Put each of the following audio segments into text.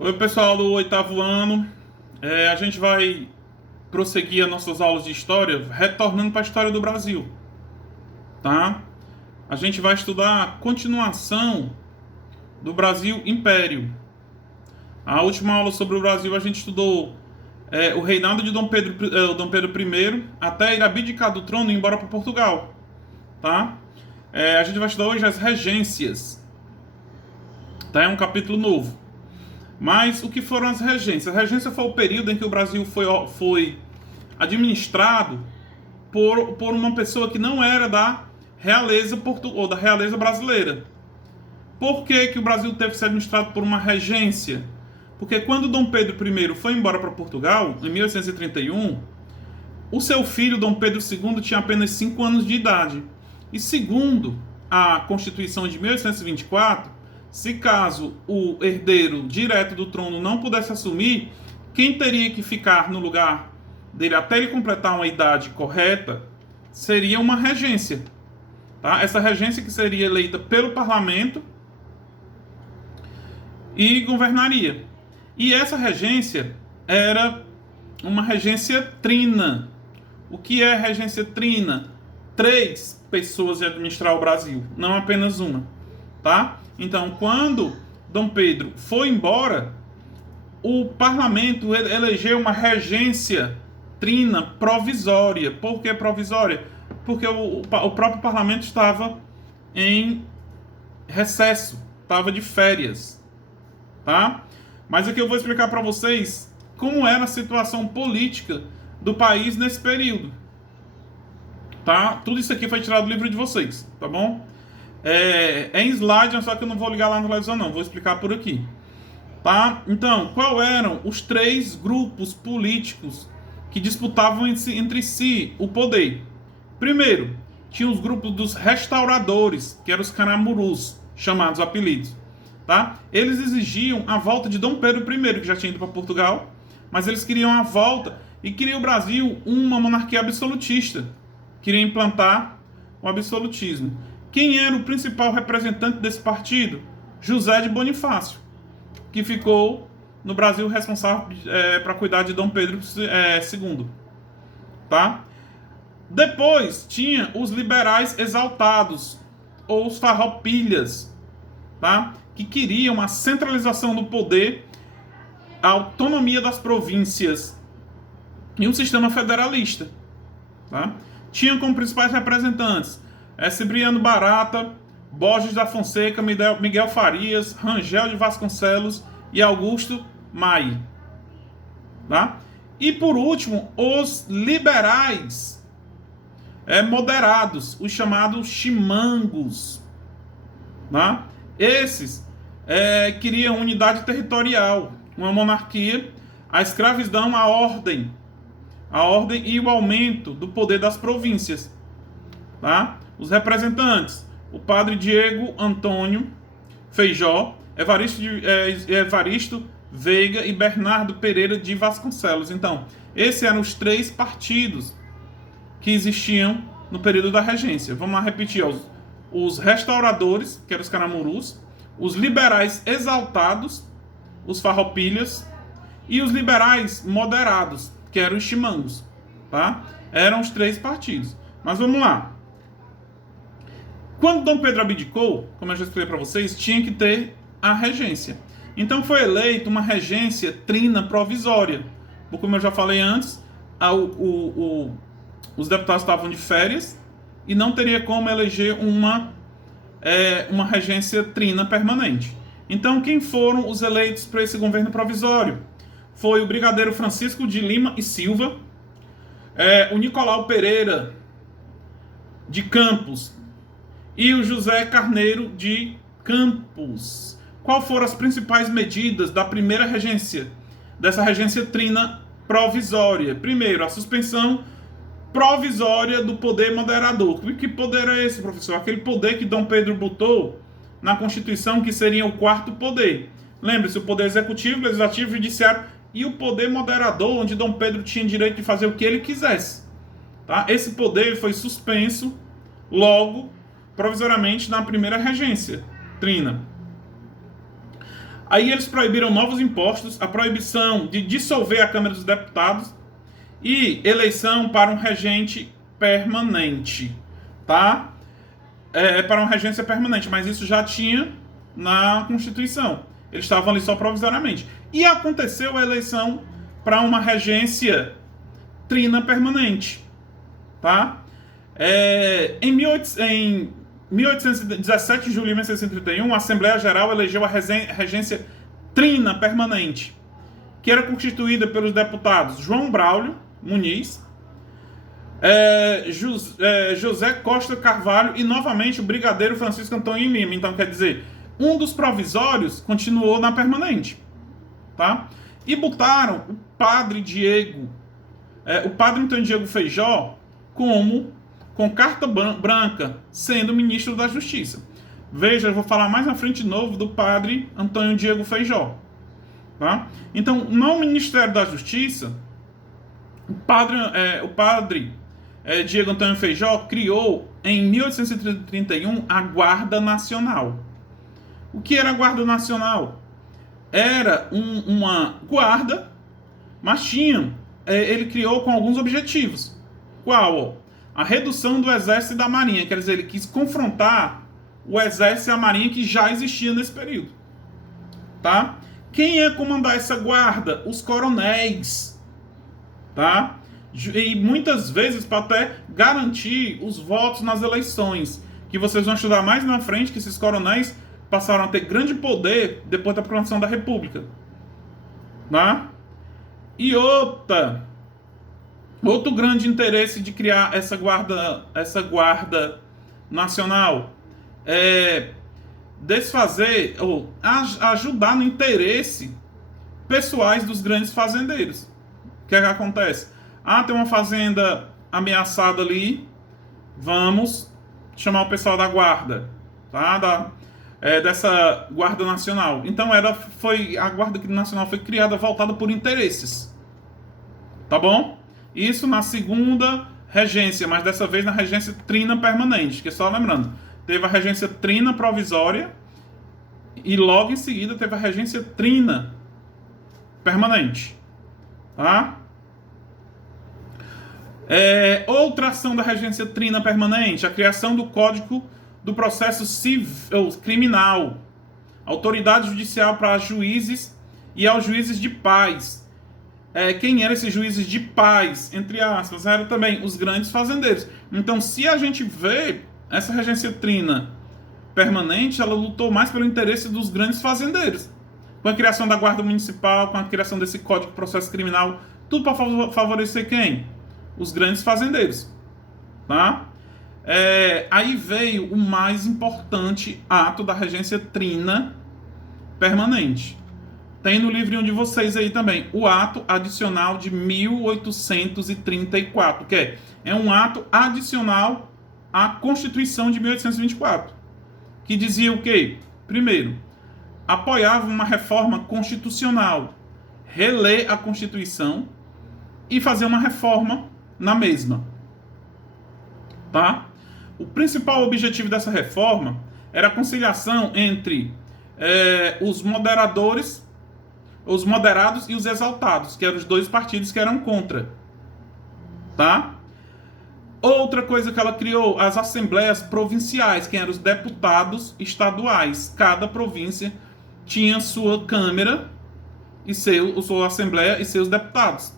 Oi, pessoal do oitavo ano. A gente vai prosseguir as nossas aulas de história, retornando para a história do Brasil, tá? A gente vai estudar a continuação do Brasil Império. A última aula sobre o Brasil a gente estudou o reinado de Dom Pedro I até ir abdicar do trono e ir embora para Portugal, tá? A gente vai estudar hoje as regências, tá? É um capítulo novo. Mas o que foram as regências? A regência foi o período em que o Brasil foi administrado por uma pessoa que não era da realeza ou da realeza brasileira. Por que o Brasil teve que ser administrado por uma regência? Porque quando Dom Pedro I foi embora para Portugal, em 1831, o seu filho, Dom Pedro II, tinha apenas 5 anos de idade. E segundo a Constituição de 1824, se caso o herdeiro direto do trono não pudesse assumir, quem teria que ficar no lugar dele até ele completar uma idade correta seria uma regência. Tá? Essa regência que seria eleita pelo parlamento e governaria. E essa regência era uma regência trina. O que é regência trina? 3 pessoas de administrar o Brasil, não apenas uma. Tá? Então, quando Dom Pedro foi embora, o parlamento elegeu uma regência trina provisória. Por que provisória? Porque o próprio parlamento estava em recesso, estava de férias, tá? Mas aqui eu vou explicar para vocês como era a situação política do país nesse período, tá? Tudo isso aqui foi tirado do livro de vocês, tá bom? É em slide, só que eu não vou ligar lá na televisão não, vou explicar por aqui, tá? Então, qual eram os 3 grupos políticos que disputavam entre si o poder? Primeiro, tinha os grupos dos restauradores, que eram os caramurus, chamados apelidos, tá? Eles exigiam a volta de Dom Pedro I, que já tinha ido para Portugal, mas eles queriam a volta e queriam o Brasil uma monarquia absolutista, queriam implantar o absolutismo. Quem era o principal representante desse partido? José de Bonifácio, que ficou no Brasil responsável para cuidar de Dom Pedro II. Tá? Depois tinha os liberais exaltados, ou os farroupilhas, tá? Que queriam a centralização do poder, a autonomia das províncias e um sistema federalista. Tá? Tinham como principais representantes Cipriano Barata, Borges da Fonseca, Miguel Farias, Rangel de Vasconcelos e Augusto Maí. Tá? E por último, os liberais moderados, os chamados chimangos. Tá? Esses queriam unidade territorial, uma monarquia, a escravidão, a ordem e o aumento do poder das províncias. Tá? Os representantes, o padre Diego Antônio Feijó, Evaristo Veiga e Bernardo Pereira de Vasconcelos. Então, esses eram os 3 partidos que existiam no período da regência. Vamos lá repetir: os restauradores, que eram os caramurus, os liberais exaltados, os farroupilhas, e os liberais moderados, que eram os chimangos. Tá? Eram os 3 partidos. Mas vamos lá. Quando Dom Pedro abdicou, como eu já expliquei para vocês, tinha que ter a regência. Então foi eleita uma regência trina provisória. Porque, como eu já falei antes, os deputados estavam de férias e não teria como eleger uma regência trina permanente. Então, quem foram os eleitos para esse governo provisório? Foi o brigadeiro Francisco de Lima e Silva, o Nicolau Pereira de Campos e o José Carneiro de Campos. Qual foram as principais medidas da primeira regência, dessa regência trina provisória? Primeiro, a suspensão provisória do poder moderador. Que poder é esse, professor? Aquele poder que Dom Pedro botou na Constituição, que seria o 4º poder. Lembre-se, o poder executivo, legislativo, judiciário e o poder moderador, onde Dom Pedro tinha direito de fazer o que ele quisesse. Tá? Esse poder foi suspenso logo, provisoriamente, na primeira regência trina. Aí eles proibiram novos impostos, a proibição de dissolver a Câmara dos Deputados e eleição para um regente permanente, tá? Para uma regência permanente, mas isso já tinha na Constituição. Eles estavam ali só provisoriamente. E aconteceu a eleição para uma regência trina permanente, tá? Em 1817 de julho de 1631, a Assembleia Geral elegeu a regência trina permanente, que era constituída pelos deputados João Braulio Muniz, José Costa Carvalho e novamente o brigadeiro Francisco Antônio Lima. Então, quer dizer, um dos provisórios continuou na permanente, tá? E botaram o padre Diego, o padre Antônio Diego Feijó, com carta branca, sendo ministro da Justiça. Veja, eu vou falar mais na frente de novo do padre Antônio Diego Feijó, tá? Então, no Ministério da Justiça, o padre Diego Antônio Feijó criou, em 1831, a Guarda Nacional. O que era a Guarda Nacional? Era uma guarda, mas ele criou com alguns objetivos. Qual? A redução do Exército e da Marinha. Quer dizer, ele quis confrontar o Exército e a Marinha que já existia nesse período. Tá? Quem ia comandar essa guarda? Os coronéis. Tá? E muitas vezes para até garantir os votos nas eleições. Que vocês vão estudar mais na frente, que esses coronéis passaram a ter grande poder depois da proclamação da República. Tá? E outro grande interesse de criar essa guarda nacional é desfazer ou ajudar no interesse pessoais dos grandes fazendeiros. O que é que acontece? Tem uma fazenda ameaçada ali, vamos chamar o pessoal da guarda, tá? Dessa Guarda Nacional. Então a Guarda Nacional foi criada voltada por interesses. Tá bom? Isso na segunda regência, mas dessa vez na regência trina permanente, que só lembrando, teve a regência trina provisória e logo em seguida teve a regência trina permanente. Tá? Outra ação da regência trina permanente, a criação do Código do Processo Criminal, autoridade judicial para juízes e aos juízes de paz. Quem eram esses juízes de paz, entre aspas? Eram também os grandes fazendeiros. Então, se a gente vê essa regência trina permanente, ela lutou mais pelo interesse dos grandes fazendeiros. Com a criação da Guarda Municipal, com a criação desse Código de Processo Criminal, tudo para favorecer quem? Os grandes fazendeiros. Tá? Aí veio o mais importante ato da regência trina permanente. Tem no livrinho de vocês aí também, o ato adicional de 1834, que é um ato adicional à Constituição de 1824, que dizia o quê? Primeiro, apoiava uma reforma constitucional, reler a Constituição e fazer uma reforma na mesma. Tá? O principal objetivo dessa reforma era a conciliação entre os moderados e os exaltados, que eram os dois partidos que eram contra. Tá? Outra coisa que ela criou, as assembleias provinciais, que eram os deputados estaduais. Cada província tinha sua Câmara e sua Assembleia e seus deputados.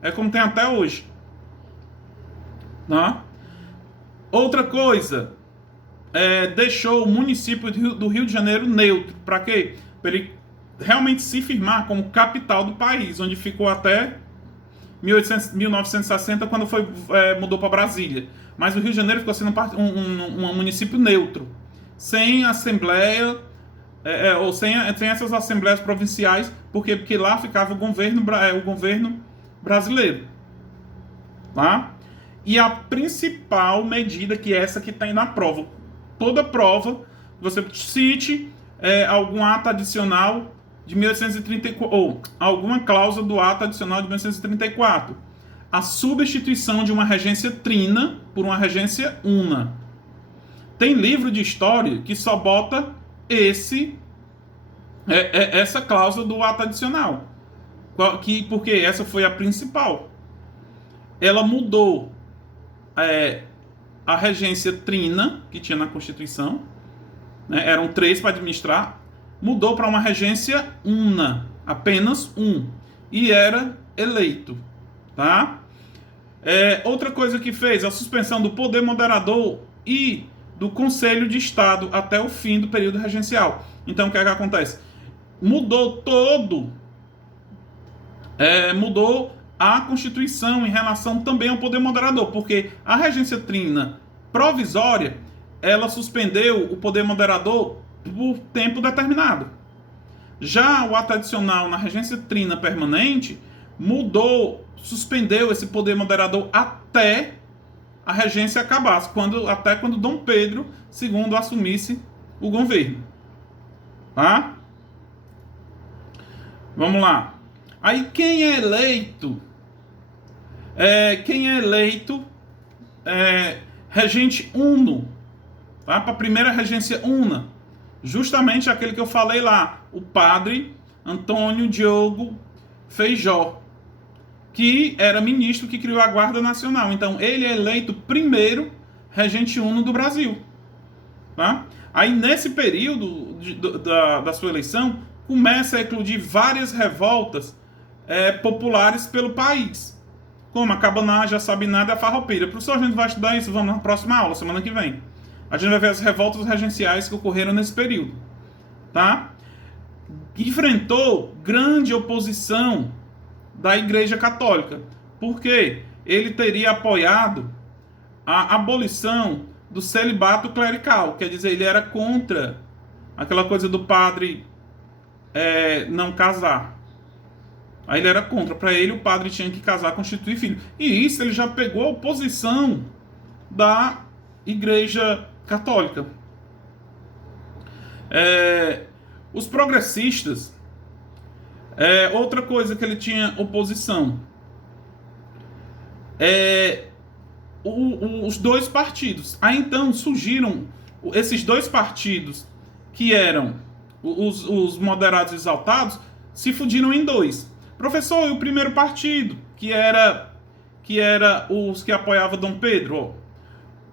É como tem até hoje. Tá? Outra coisa, deixou o município do Rio de Janeiro neutro. Para quê? Para ele realmente se firmar como capital do país, onde ficou até 1960, quando mudou para Brasília. Mas o Rio de Janeiro ficou sendo um município neutro, sem assembleia, ou sem essas assembleias provinciais, porque lá ficava o governo brasileiro. Tá? E a principal medida, que é essa que tem na prova, toda prova, você cite algum ato adicional de 1834, ou alguma cláusula do ato adicional de 1834. A substituição de uma regência trina por uma regência una. Tem livro de história que só bota É essa cláusula do ato adicional, porque essa foi a principal. Ela mudou a regência trina, que tinha na Constituição, né, eram 3 para administrar, mudou para uma regência una, apenas um, e era eleito. Tá? Outra coisa que fez, a suspensão do poder moderador e do Conselho de Estado até o fim do período regencial. Então, o que é que acontece? Mudou a Constituição em relação também ao poder moderador, porque a regência trina provisória, ela suspendeu o poder moderador por tempo determinado. Já o ato adicional na regência trina permanente suspendeu esse poder moderador até a regência acabasse, até quando Dom Pedro II assumisse o governo. Tá? Vamos lá. Aí quem é eleito regente uno, tá? Para a primeira regência una, justamente aquele que eu falei lá, o padre Antônio Diogo Feijó, que era ministro que criou a Guarda Nacional. Então ele é eleito primeiro regente uno do Brasil. Tá? Aí nesse período da sua eleição, começa a eclodir várias revoltas populares pelo país, como a cabanagem, a sabinada e a farroupilha. Professor, a gente vai estudar isso, vamos na próxima aula, semana que vem. A gente vai ver as revoltas regenciais que ocorreram nesse período. Tá? Enfrentou grande oposição da Igreja Católica, porque ele teria apoiado a abolição do celibato clerical, quer dizer, ele era contra aquela coisa do padre não casar. Aí ele era contra. Para ele, o padre tinha que casar, constituir filho. E isso ele já pegou a oposição da Igreja Católica. Os progressistas, outra coisa que ele tinha oposição, os 2 partidos. Aí então surgiram esses 2 partidos que eram os moderados exaltados, se fundiram em 2. Professor, e o primeiro partido, que era os que apoiavam Dom Pedro? Ó,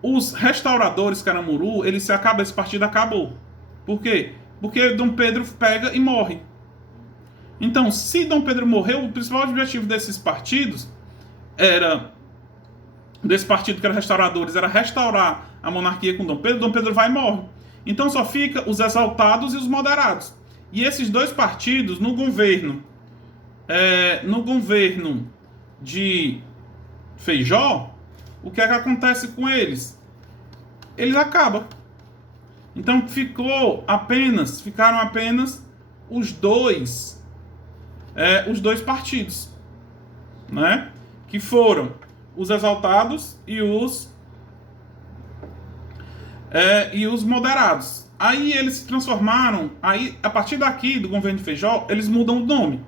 os restauradores Caramuru, esse partido acabou. Por quê? Porque Dom Pedro pega e morre. Então, se Dom Pedro morreu, o principal objetivo desses partidos desse partido que era restauradores, era restaurar a monarquia com Dom Pedro vai e morre. Então só fica os exaltados e os moderados. E esses 2 partidos, no governo de Feijó, o que é que acontece com eles? Eles acabam. Então ficaram apenas os dois partidos, né? Que foram os exaltados e os moderados. Aí eles se transformaram, aí a partir daqui do governo de Feijó, eles mudam o nome,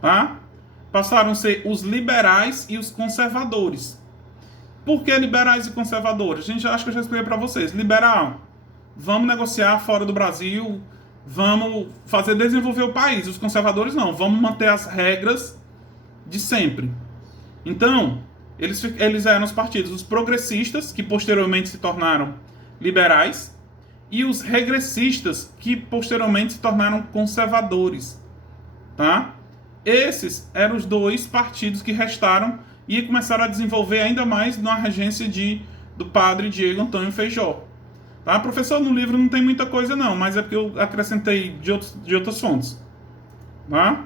tá? Passaram a ser os liberais e os conservadores. Por que liberais e conservadores? Acho que eu já expliquei para vocês. Liberal, vamos negociar fora do Brasil, vamos desenvolver o país. Os conservadores não, vamos manter as regras de sempre. Então, eles eram os partidos, os progressistas, que posteriormente se tornaram liberais, e os regressistas, que posteriormente se tornaram conservadores. Tá? Esses eram os 2 partidos que restaram e começaram a desenvolver ainda mais na regência do padre Diego Antônio Feijó. Tá? Professor, no livro não tem muita coisa não, mas é porque eu acrescentei de outras fontes. Tá?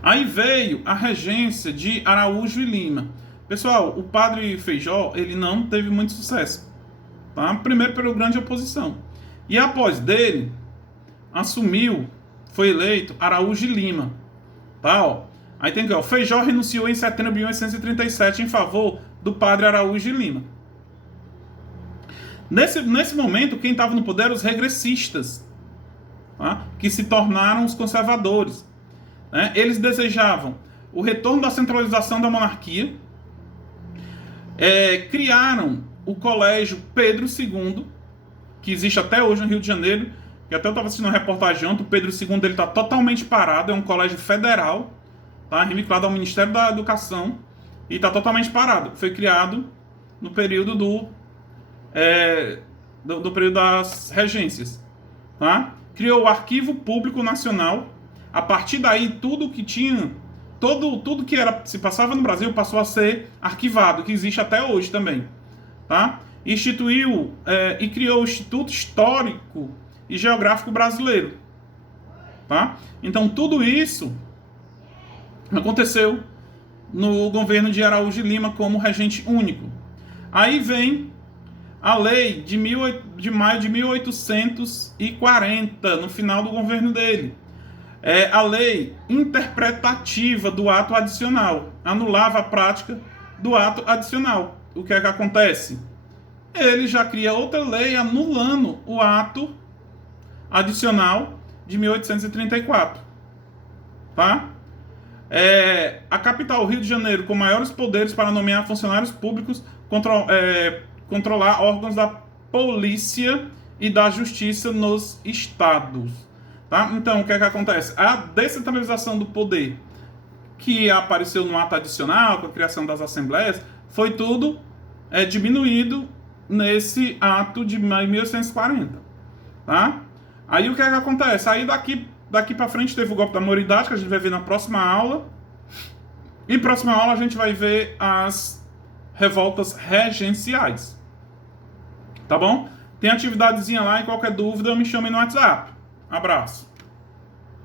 Aí veio a regência de Araújo e Lima. Pessoal, o padre Feijó, ele não teve muito sucesso. Tá? Primeiro pela grande oposição. E após dele, foi eleito Araújo e Lima. Tá, ó. Aí tem que, ó, Feijó renunciou em setembro de 1837 em favor do padre Araújo e Lima. Nesse momento, quem estava no poder eram os regressistas, tá? Que se tornaram os conservadores. Né? Eles desejavam o retorno da centralização da monarquia, criaram o Colégio Pedro II, que existe até hoje no Rio de Janeiro, que até eu estava assistindo uma reportagem ontem, o Pedro II ele está totalmente parado, é um colégio federal, tá, vinculado ao Ministério da Educação, e está totalmente parado. Foi criado no período do período das regências, tá? Criou o Arquivo Público Nacional. A partir daí, tudo que tinha, tudo que se passava no Brasil passou a ser arquivado, que existe até hoje também, tá? Instituiu e criou o Instituto Histórico e Geográfico Brasileiro, tá? Então tudo isso aconteceu no governo de Araújo Lima como regente único. Aí vem a lei de maio de 1840, no final do governo dele. É a lei interpretativa do ato adicional. Anulava a prática do ato adicional. O que é que acontece? Ele já cria outra lei anulando o ato adicional de 1834. Tá? A capital, Rio de Janeiro, com maiores poderes para nomear funcionários públicos, controlar órgãos da polícia e da justiça nos estados. Tá? Então, o que é que acontece? A descentralização do poder que apareceu no ato adicional, com a criação das assembleias, foi tudo diminuído nesse ato de 1840. Tá? Aí o que é que acontece? Aí daqui para frente teve o golpe da maioridade, que a gente vai ver na próxima aula. E próxima aula a gente vai ver as revoltas regenciais. Tá bom? Tem atividadezinha lá e qualquer dúvida me chame no WhatsApp. Abraço.